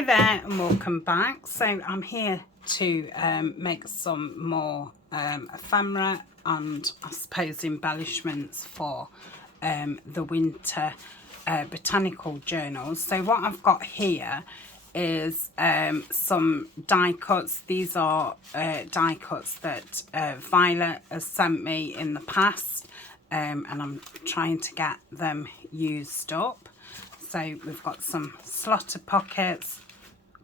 Hi there and welcome back. So I'm here to make some more ephemera and I suppose embellishments for the winter botanical journals. So what I've got here is some die cuts. These are die cuts that Violet has sent me in the past, and I'm trying to get them used up. So we've got some slotted pockets,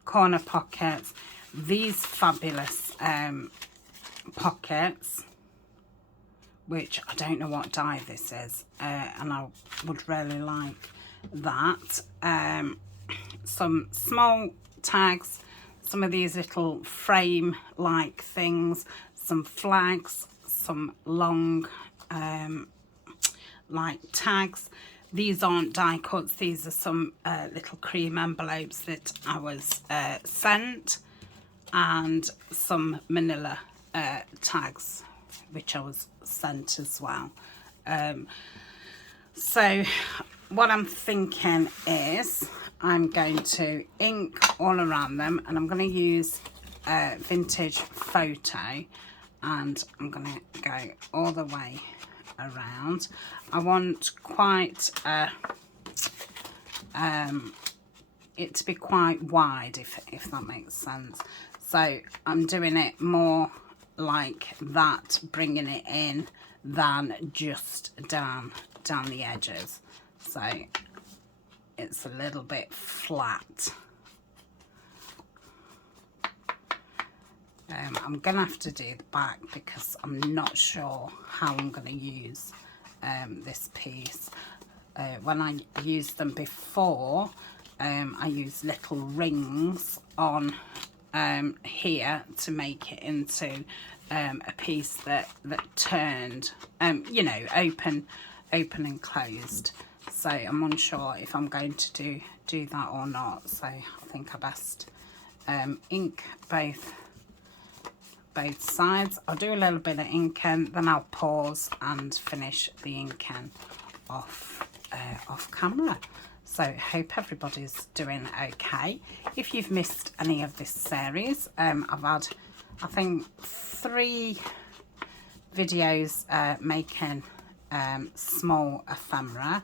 corner pockets, these fabulous pockets, which I don't know what dye this is, and I would really like that. Some small tags, some of these little frame like things, some flags, some long like tags. These aren't die cuts, these are some little cream envelopes that I was sent, and some manila tags which I was sent as well. So what I'm thinking is I'm going to ink all around them, and I'm going to use vintage photo, and I'm going to go all the way around. I want quite it to be quite wide, if that makes sense. So I'm doing it more like that, bringing it in, than just down the edges. So it's a little bit flat. I'm gonna have to do the back because I'm not sure how I'm gonna use this piece. When I used them before, I used little rings on here to make it into a piece that turned, you know, open and closed. So I'm unsure if I'm going to do that or not. So I think I best ink both sides. I'll do a little bit of inking, then I'll pause and finish the inking off camera. So hope everybody's doing okay. If you've missed any of this series, I've had, I think, 3 videos making small ephemera,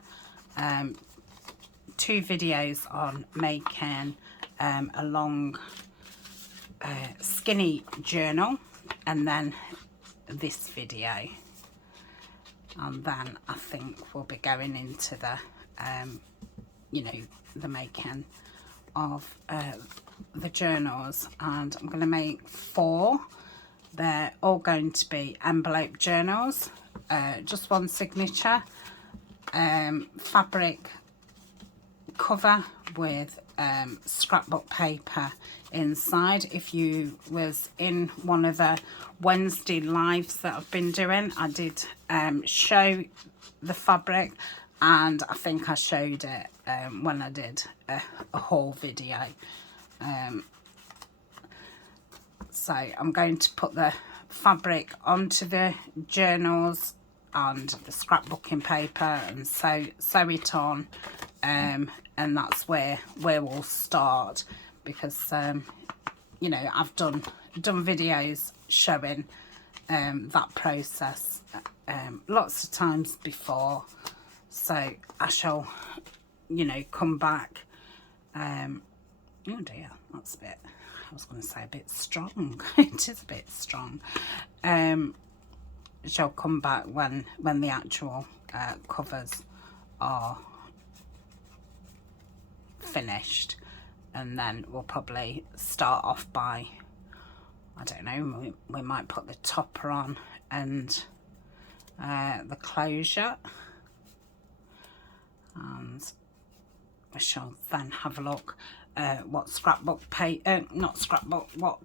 2 videos on making a long skinny journal, and then this video, and then I think we'll be going into the you know, the making of the journals. And I'm going to make 4. They're all going to be envelope journals, just one signature, fabric cover with scrapbook paper inside. If you was in one of the Wednesday lives that I've been doing, I did show the fabric, and I think I showed it when I did a haul video. So I'm going to put the fabric onto the journals and the scrapbooking paper and sew it on, and that's where we'll start, because you know, I've done videos showing that process lots of times before. So I shall, you know, come back. Oh dear, that's a bit, I was going to say a bit strong. It is a bit strong. Shall come back when the actual covers are finished, and then we'll probably start off by, I don't know, we might put the topper on and the closure, and we shall then have a look what scrapbook page, not scrapbook, what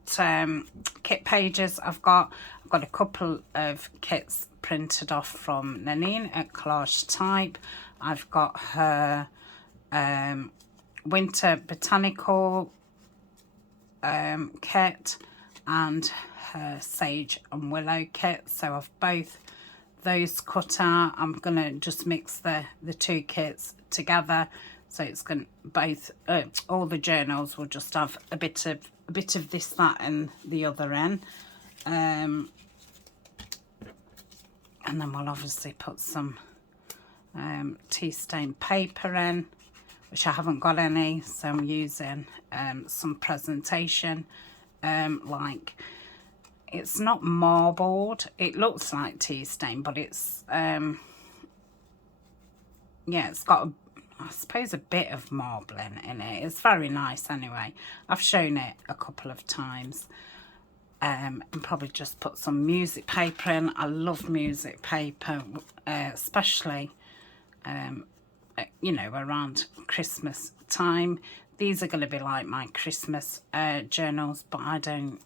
kit pages I've got. I've got a couple of kits printed off from Nanine at Collagetype. I've got her winter botanical kit and her sage and willow kit. So I've both those cut out. I'm gonna just mix the 2 kits together So it's going both all the journals will just have a bit of this, that, and the other in. And then we'll obviously put some tea stain paper in, which I haven't got any, so I'm using some presentation, like, it's not marbled, it looks like tea stain, but it's yeah, it's got I suppose a bit of marbling in it. It's very nice anyway. I've shown it a couple of times. And probably just put some music paper in. I love music paper, especially you know, around Christmas time. These are going to be like my Christmas journals, but I don't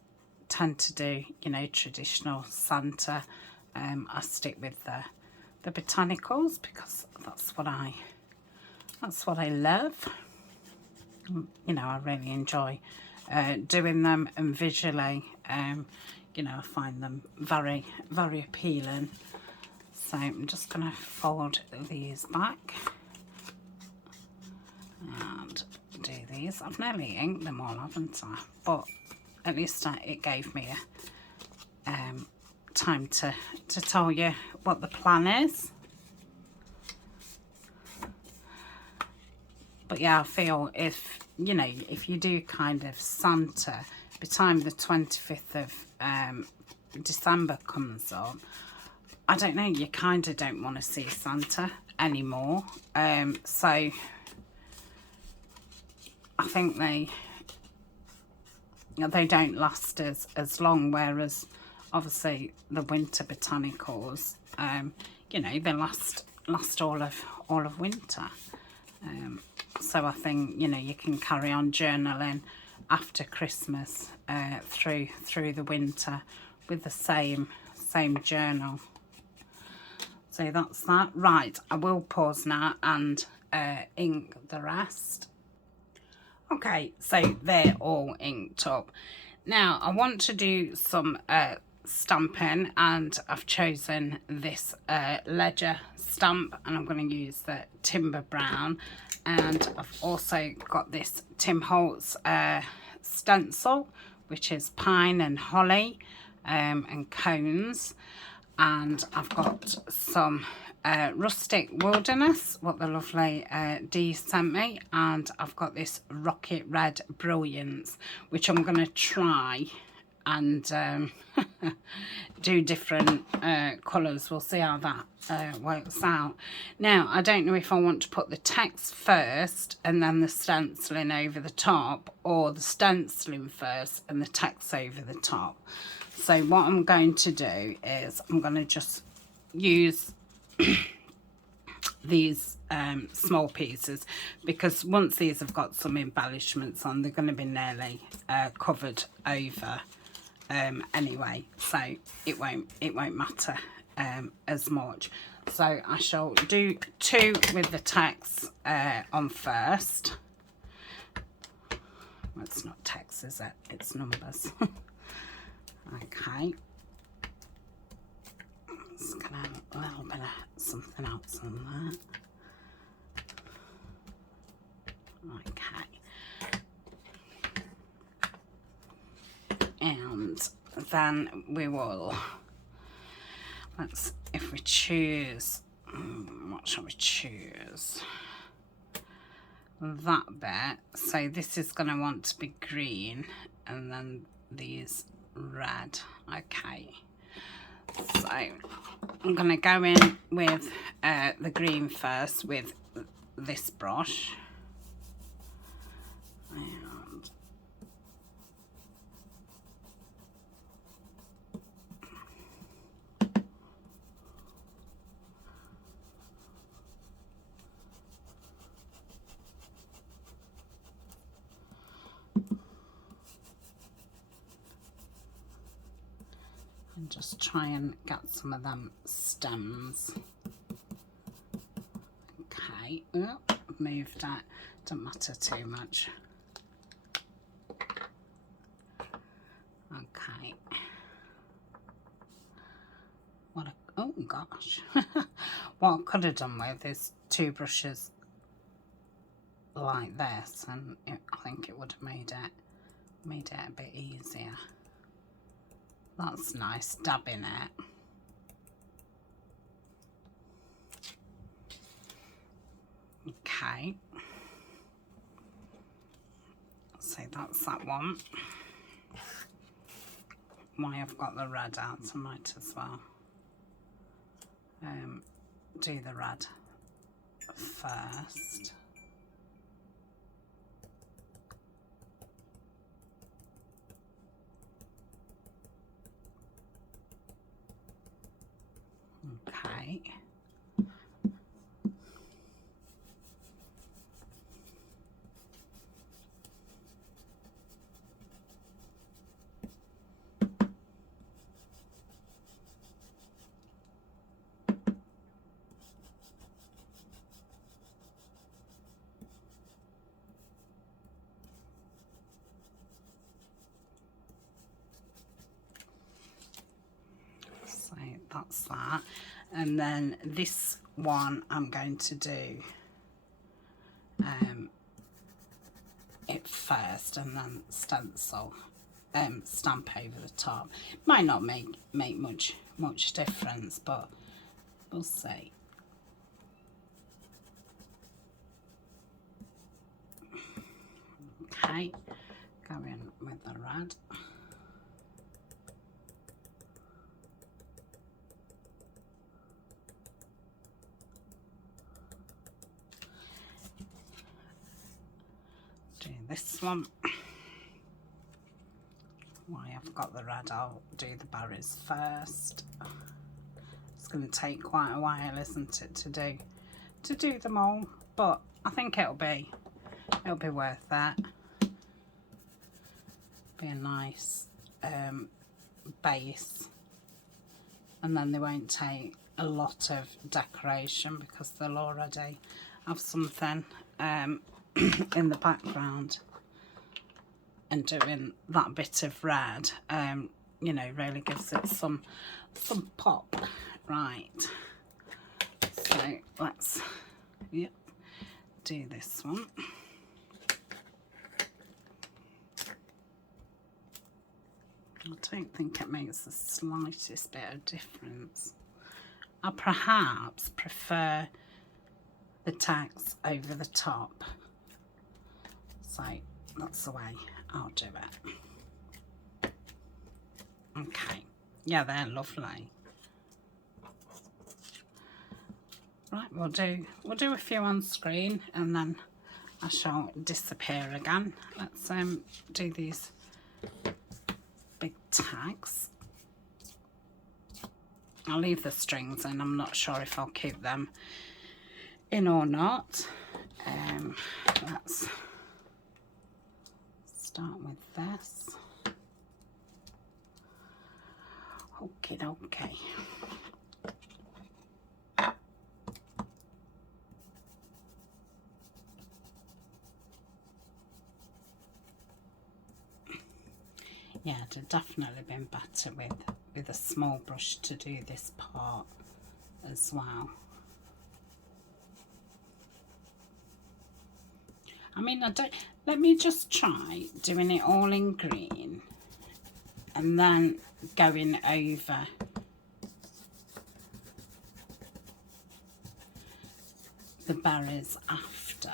tend to do, you know, traditional Santa. I stick with the botanicals because that's what I love. You know, I really enjoy doing them, and visually, you know, I find them very, very appealing. So I'm just going to fold these back and do these. I've nearly inked them all, haven't I? But at least it gave me a time to tell you what the plan is. But yeah, I feel if, you know, if you do kind of Santa, by the time the 25th of December comes up, I don't know, you kind of don't want to see Santa anymore. So I think they don't last as long, whereas obviously the winter botanicals, you know, they last all of winter. So I think, you know, you can carry on journaling after Christmas through the winter with the same journal. So that's that. Right, I will pause now and ink the rest. Okay, so they're all inked up. Now I want to do some stamping, and I've chosen this ledger stamp, and I'm going to use the timber brown, and I've also got this Tim Holtz stencil, which is pine and holly and cones, and I've got some rustic wilderness, what the lovely Dee sent me, and I've got this rocket red brilliance, which I'm going to try and do different colours. We'll see how that works out. Now, I don't know if I want to put the text first and then the stenciling over the top, or the stenciling first and the text over the top. So what I'm going to do is I'm going to just use these small pieces, because once these have got some embellishments on, they're going to be nearly covered over anyway, so it won't matter as much. So I shall do 2 with the text on first. Well, it's not text, is it? It's numbers. Okay. It's gonna have a little bit of something else on there. Okay. And then we will, if we choose, what shall we choose? That bit. So this is going to want to be green, and then these red. Okay. So I'm going to go in with the green first with this brush. And just try and get some of them stems. Okay, oh, moved that, don't matter too much. Okay. Oh gosh. What I could have done with is 2 brushes like this, and I think it would have made it a bit easier. That's nice, dabbing it. Okay, so that's that one. Why I've got the red out, I might as well do the red first. Okay. So that's that, and then this one I'm going to do it first and then stencil, stamp over the top. Might not make much difference, but we'll see. Okay, go in with the red. Do this one. Why I've got the red, I'll do the berries first. It's going to take quite a while, isn't it, to do them all, but I think it'll be worth that. Be a nice base, and then they won't take a lot of decoration because they'll already have something in the background, and doing that bit of red you know, really gives it some pop. Right, so let's do this one. I don't think it makes the slightest bit of difference. I perhaps prefer the tags over the top, so that's the way I'll do it. Okay, yeah, they're lovely. Right, we'll do a few on screen and then I shall disappear again. Let's do these big tags. I'll leave the strings in. I'm not sure if I'll keep them in or not. Let's start with this. Okay. Yeah, it'd have definitely been better with a small brush to do this part as well. I mean, let me just try doing it all in green and then going over the berries after.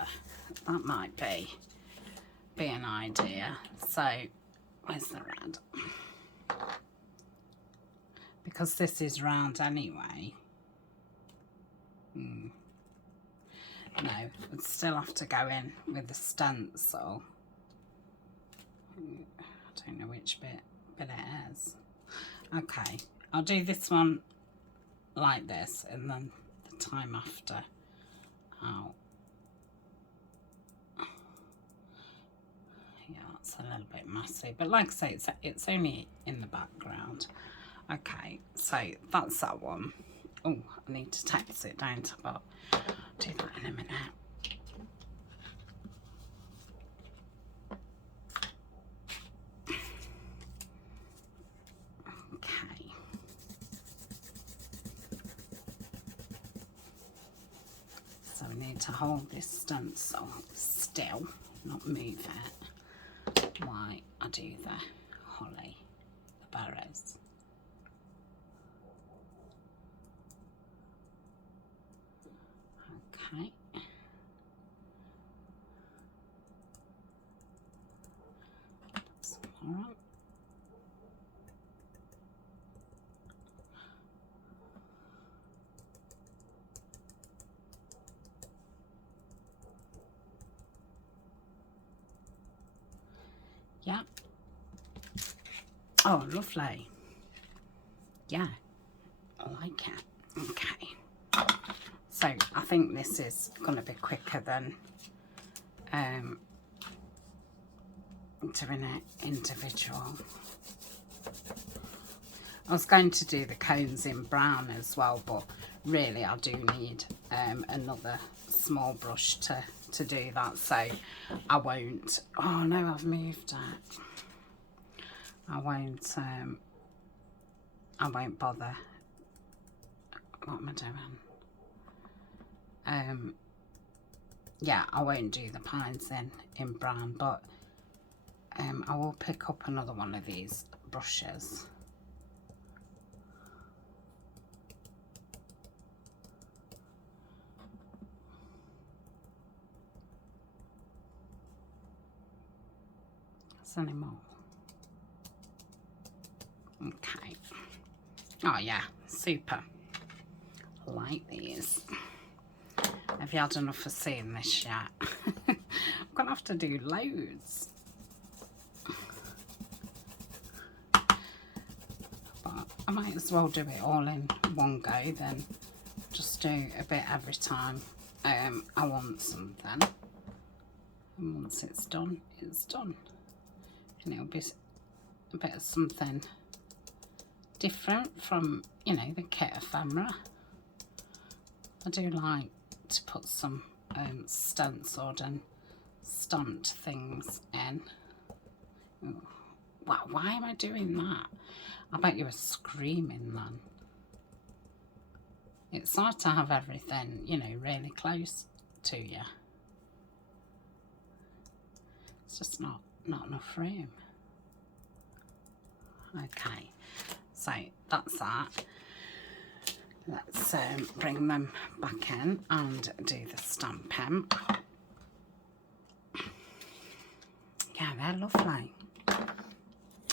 That might be an idea. So where's the red? Because this is round anyway. No, we'd still have to go in with the stencil. I don't know which bit it is. Okay, I'll do this one like this, and then the time after I'll... Yeah, that's a little bit messy, but like I say, it's only in the background. Okay, so that's that one. Oh, I need to text it, don't I? But I'll do that in a minute. Okay. So we need to hold this stencil still, not move it, while I do the holly, the berries. Okay. All right. Yeah. Oh, lovely. Yeah, I like it. Okay. So I think this is going to be quicker than doing it individual. I was going to do the cones in brown as well, but really I do need another small brush to do that, so I won't. Oh no, I've moved it. I won't bother. What am I doing? Yeah, I won't do the pines in brown, but I will pick up another one of these brushes. Is there any more? Okay. Oh yeah, super. I like these. Have you had enough of seeing this yet? I'm gonna have to do loads. But I might as well do it all in one go, then just do a bit every time I want something. And once it's done, it's done. And it'll be a bit of something different from, you know, the kit ephemera. I do like to put some stenciled and stamped things in. Ooh. Why am I doing that? I bet you were screaming then. It's hard to have everything, you know, really close to you. It's just not enough room. Okay, so that's that. Let's bring them back in and do the stamping. Yeah, they're lovely.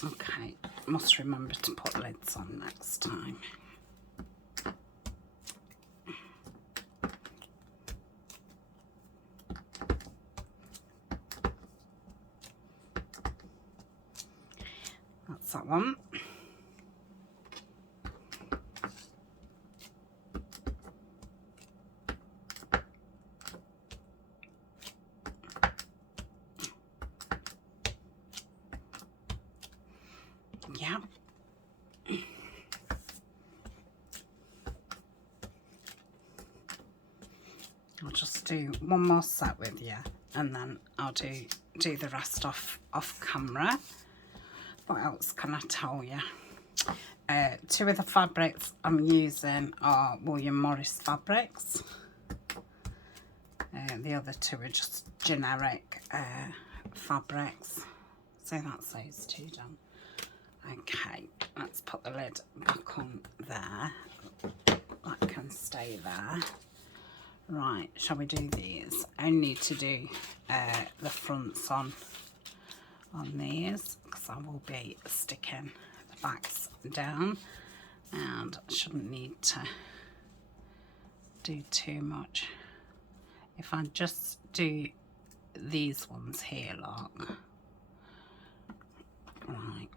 Okay, must remember to put lids on next time. That's that one. Yeah. I'll just do one more set with you, and then I'll do the rest off camera. What else can I tell you? Two of the fabrics I'm using are William Morris fabrics. The other two are just generic fabrics. So that's those two done. Okay, let's put the lid back on there. That can stay there. Right, shall we do these? I need to do the fronts on these, because I will be sticking the backs down, and I shouldn't need to do too much. If I just do these ones here, look. Right.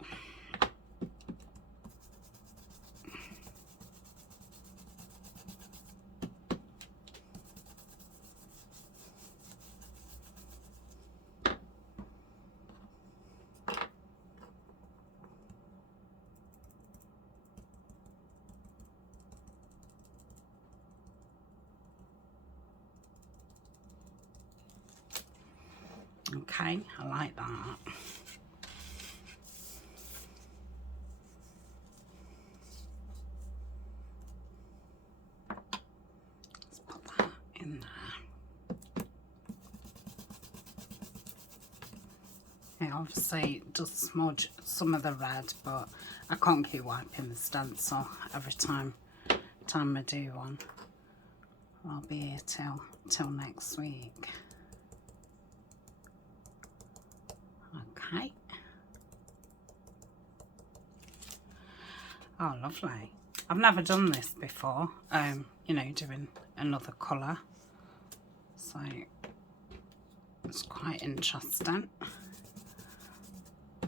Okay, I like that. Let's put that in there. it obviously does smudge some of the red, but I can't keep wiping the stencil every time I do one. I'll be here till next week. Okay. Oh, lovely. I've never done this before, you know, doing another colour. So it's quite interesting.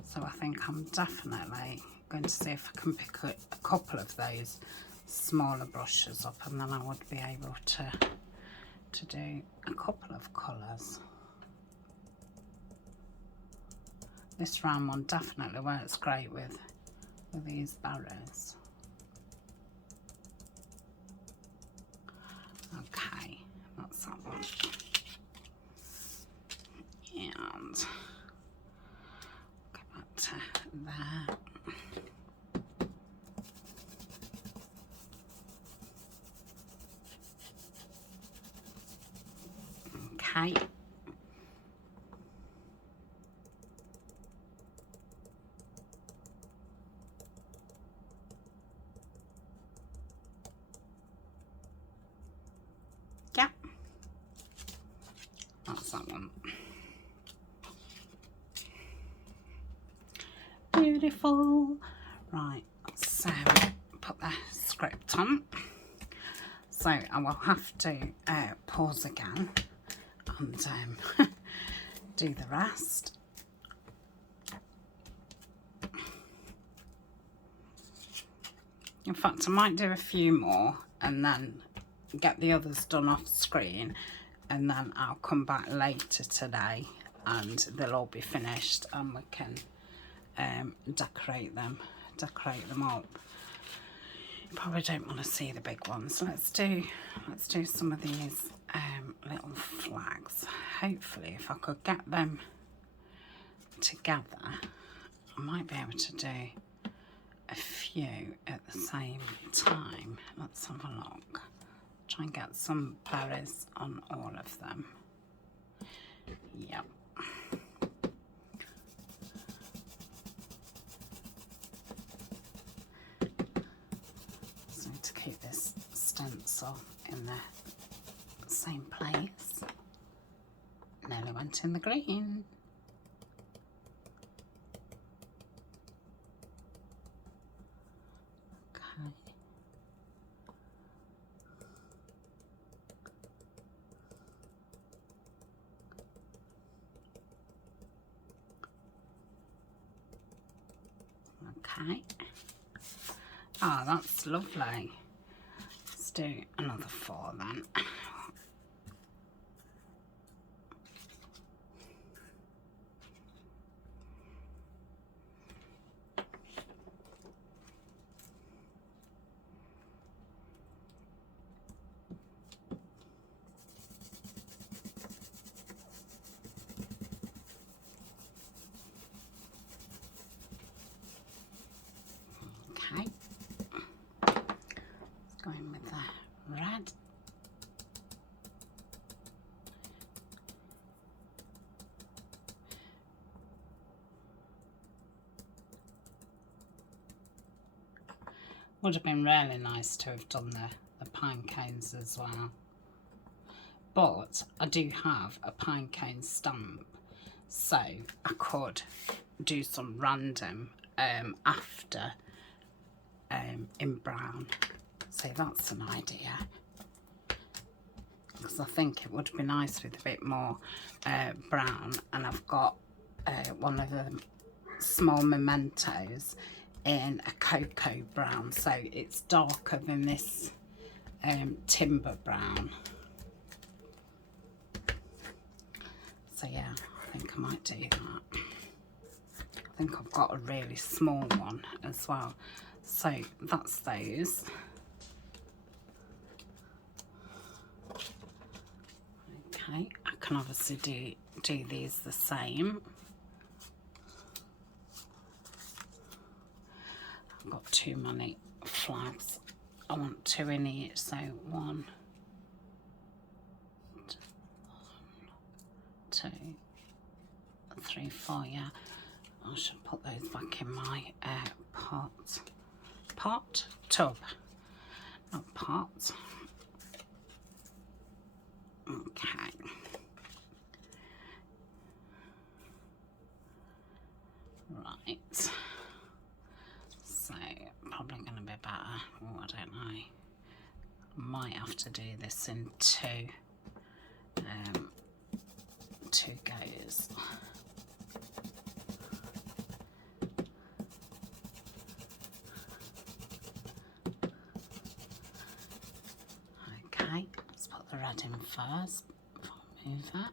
So I think I'm definitely going to see if I can pick a couple of those smaller brushes up, and then I would be able to do a couple of colours. This round one definitely works great with these berries. Okay, that's that one. And go back to there. Okay. Yeah. That's that one. Beautiful. Right, so put the script on. So I will have to pause again and do the rest. In fact, I might do a few more and then get the others done off screen, and then I'll come back later today and they'll all be finished and we can decorate them up. You probably don't want to see the big ones. Let's do some of these little flags. Hopefully if I could get them together, I might be able to do a few at the same time. Let's have a look. Try and get some berries on all of them. Yep. So to keep this stencil in the same place. Nearly went in the green. Okay. Oh, that's lovely. Let's do another 4 then. Okay. Going with the red. Would have been really nice to have done the pine cones as well. But I do have a pine cone stamp, so I could do some random after in brown. So that's an idea, because I think it would be nice with a bit more brown, and I've got one of the small mementos in a cocoa brown, so it's darker than this timber brown. So yeah, I think I might do that. I think I've got a really small one as well. So that's those. Okay, I can obviously do these the same. I've got too many flags. I want 2 in each, so 1, 2, 3, 4, yeah. I should put those back in my tub, not pot. Okay. Right. So probably going to be better. Oh, I don't know. Might have to do this in two goes. Okay, let's put the red in first. Move that.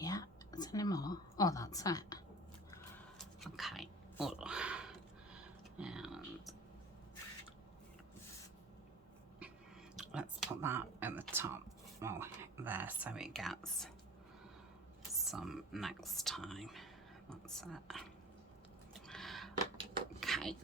Yeah, is there any more? Oh, that's it. Okay. Oh. And let's put that at the top. Oh, there, so it gets some next time. That's it. Okay.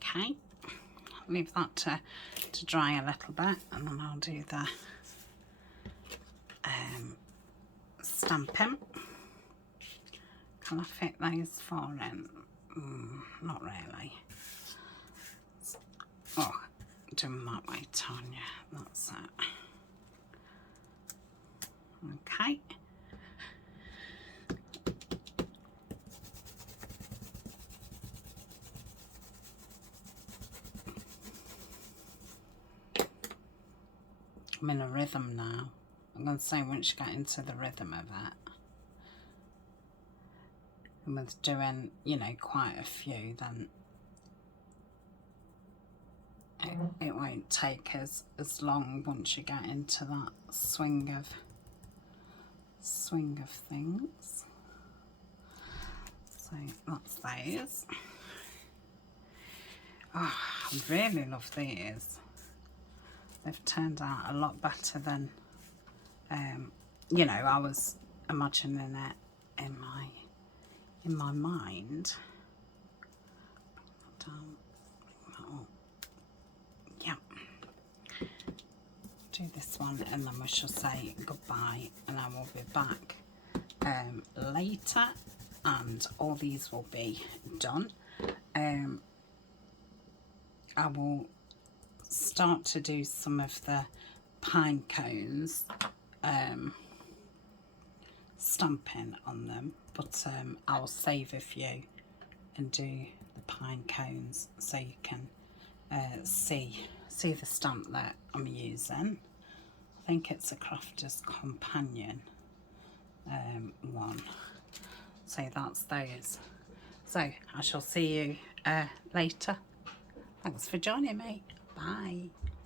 Okay, leave that to dry a little bit, and then I'll do the stamping. Can I fit those four in? Not really. Oh, do them that way, Tanya. That's it. Okay. I'm in a rhythm now. I'm going to say once you get into the rhythm of it, and with doing, you know, quite a few, then it won't take as long once you get into that swing of things. So that's those. Oh, I really love these. They've turned out a lot better than you know, I was imagining it in my mind. Yeah. Do this one and then we shall say goodbye, and I will be back later and all these will be done. I will start to do some of the pine cones stamping on them, but I'll save a few and do the pine cones so you can see the stamp that I'm using. I think it's a Crafter's Companion one. So that's those. So I shall see you later. Thanks for joining me. Bye.